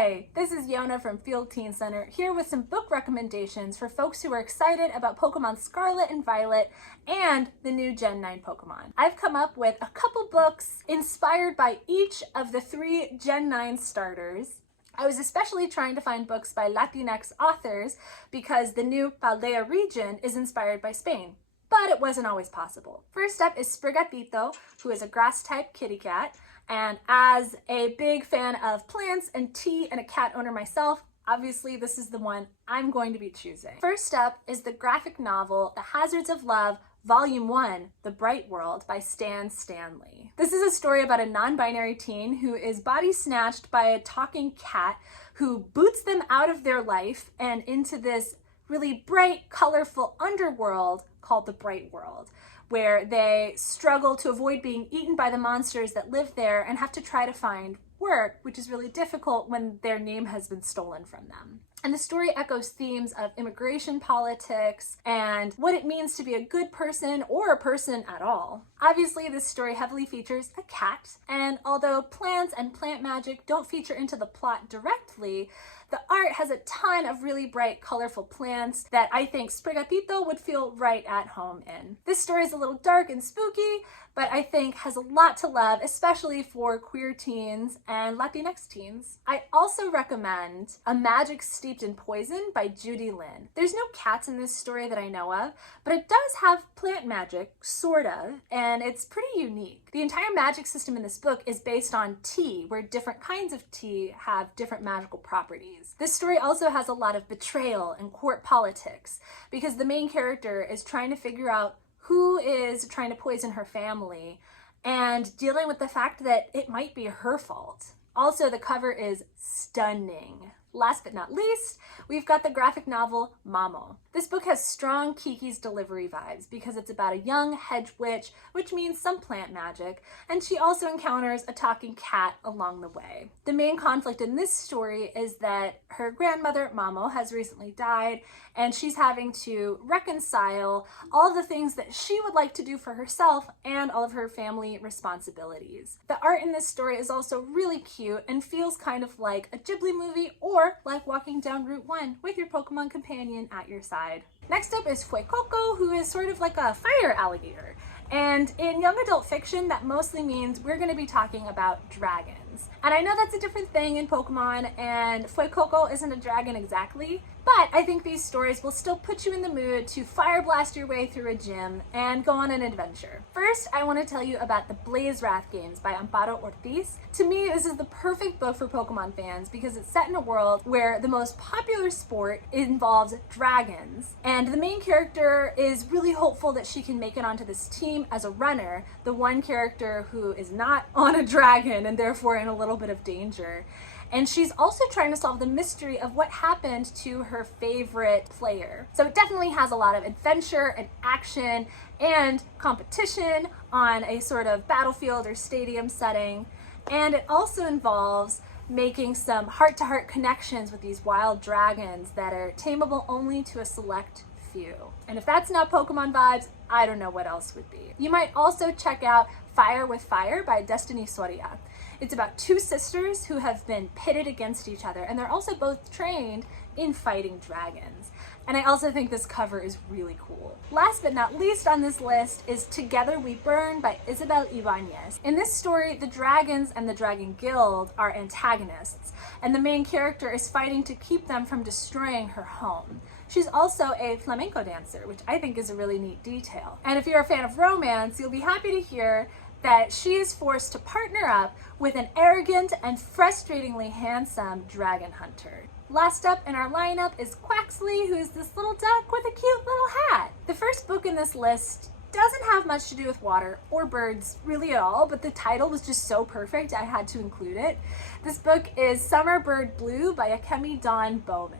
Hi, this is Yona from Field Teen Center here with some book recommendations for folks who are excited about Pokemon Scarlet and Violet and the new Gen 9 Pokemon. I've come up with a couple books inspired by each of the 3 Gen 9 starters. I was especially trying to find books by Latinx authors because the new Paldea region is inspired by Spain, but it wasn't always possible. First up is Sprigatito, who is a grass-type kitty cat. And as a big fan of plants and tea and a cat owner myself, obviously this is the one I'm going to be choosing. First up is the graphic novel The Hazards of Love, Volume 1, The Bright World by Stanley. This is a story about a non-binary teen who is body snatched by a talking cat who boots them out of their life and into this really bright, colorful underworld called the Bright World, where they struggle to avoid being eaten by the monsters that live there and have to try to find work, which is really difficult when their name has been stolen from them. And the story echoes themes of immigration politics and what it means to be a good person or a person at all. Obviously, this story heavily features a cat, and although plants and plant magic don't feature into the plot directly, the art has a ton of really bright, colorful plants that I think Sprigatito would feel right at home in. This story is a little dark and spooky, but I think has a lot to love, especially for queer teens and Latinx teens. I also recommend A Magic Steeped in Poison by Judy. There's no cats in this story that I know of, but it does have plant magic, sort of, and it's pretty unique. The entire magic system in this book is based on tea, where different kinds of tea have different magical properties. This story also has a lot of betrayal and court politics, because the main character is trying to figure out who is trying to poison her family and dealing with the fact that it might be her fault. Also, the cover is stunning. Last but not least, we've got the graphic novel Mamo. This book has strong Kiki's delivery vibes because it's about a young hedge witch, which means some plant magic, and she also encounters a talking cat along the way. The main conflict in this story is that her grandmother, Mamo, has recently died, and she's having to reconcile all of the things that she would like to do for herself and all of her family responsibilities. The art in this story is also really cute and feels kind of like a Ghibli movie or like walking down Route 1 with your Pokemon companion at your side. Next up is Fuecoco, who is sort of like a fire alligator. And in young adult fiction, that mostly means we're going to be talking about dragons. And I know that's a different thing in Pokemon, and Fuecoco isn't a dragon exactly, but I think these stories will still put you in the mood to fire blast your way through a gym and go on an adventure. First, I want to tell you about the Blazewrath games by Amparo Ortiz. To me, this is the perfect book for Pokemon fans because it's set in a world where the most popular sport involves dragons, and the main character is really hopeful that she can make it onto this team as a runner, the one character who is not on a dragon and therefore in a little bit of danger. And she's also trying to solve the mystery of what happened to her favorite player. So it definitely has a lot of adventure and action and competition on a sort of battlefield or stadium setting. And it also involves making some heart-to-heart connections with these wild dragons that are tameable only to a select few. And if that's not Pokemon vibes, I don't know what else would be. You might also check out Fire with Fire by Destiny Soria. It's about 2 sisters who have been pitted against each other, and they're also both trained in fighting dragons. And I also think this cover is really cool. Last but not least on this list is Together We Burn by Isabel Ibañez. In this story, the dragons and the Dragon Guild are antagonists, and the main character is fighting to keep them from destroying her home. She's also a flamenco dancer, which I think is a really neat detail. And if you're a fan of romance, you'll be happy to hear that she is forced to partner up with an arrogant and frustratingly handsome dragon hunter. Last up in our lineup is Quaxley, who is this little duck with a cute little hat. The first book in this list doesn't have much to do with water or birds really at all, but the title was just so perfect I had to include it. This book is Summer Bird Blue by Akemi Bowman.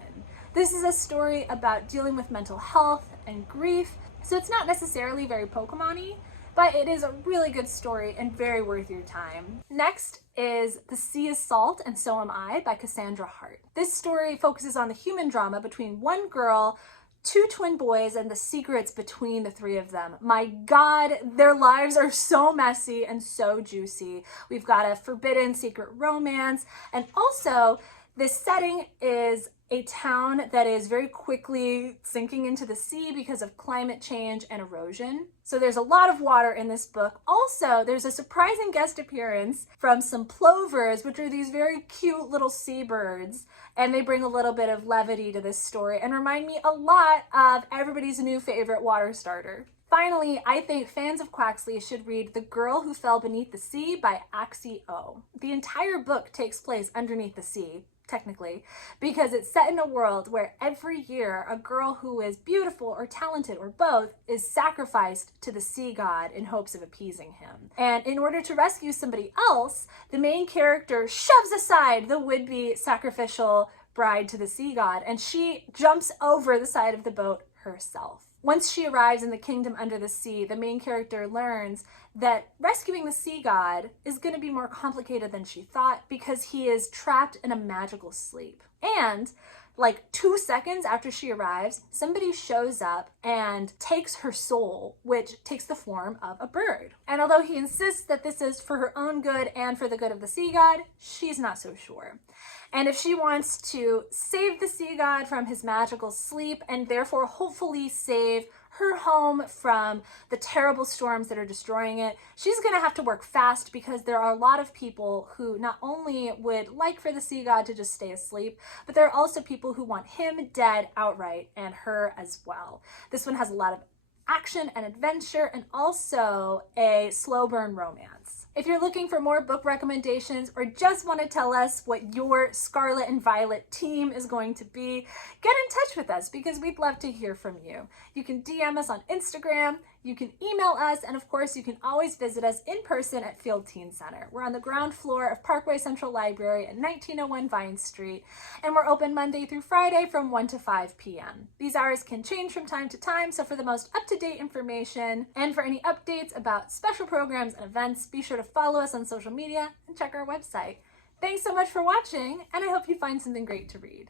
This is a story about dealing with mental health and grief, so it's not necessarily very Pokemon-y, but it is a really good story and very worth your time. Next is The Sea is Salt and So Am I by Cassandra Hartt. This story focuses on the human drama between one girl, 2 twin boys, and the secrets between the 3 of them. My God, their lives are so messy and so juicy. We've got a forbidden secret romance, and also This setting is a town that is very quickly sinking into the sea because of climate change and erosion. So there's a lot of water in this book. Also, there's a surprising guest appearance from some plovers, which are these very cute little seabirds, and they bring a little bit of levity to this story and remind me a lot of everybody's new favorite water starter. Finally, I think fans of Quaxley should read The Girl Who Fell Beneath the Sea by Axie. The entire book takes place underneath the sea, technically, because it's set in a world where every year a girl who is beautiful or talented or both is sacrificed to the sea god in hopes of appeasing him. And in order to rescue somebody else, the main character shoves aside the would-be sacrificial bride to the sea god, and she jumps over the side of the boat herself. Once she arrives in the kingdom under the sea, the main character learns that rescuing the sea god is going to be more complicated than she thought because he is trapped in a magical sleep. And like 2 seconds after she arrives, somebody shows up and takes her soul, which takes the form of a bird. And although he insists that this is for her own good and for the good of the sea god, she's not so sure. And if she wants to save the sea god from his magical sleep and therefore hopefully save her home from the terrible storms that are destroying it, she's going to have to work fast because there are a lot of people who not only would like for the sea god to just stay asleep, but there are also people who want him dead outright and her as well. This one has a lot of action and adventure and also a slow burn romance. If you're looking for more book recommendations or just want to tell us what your Scarlet and Violet team is going to be, get in touch with us because we'd love to hear from you. You can DM us on Instagram, you can email us, and of course you can always visit us in person at Field Teen Center. We're on the ground floor of Parkway Central Library at 1901 Vine Street, and we're open Monday through Friday from 1 to 5 p.m. These hours can change from time to time, so for the most up-to-date information and for any updates about special programs and events, be sure to follow us on social media and check our website. Thanks so much for watching, and I hope you find something great to read.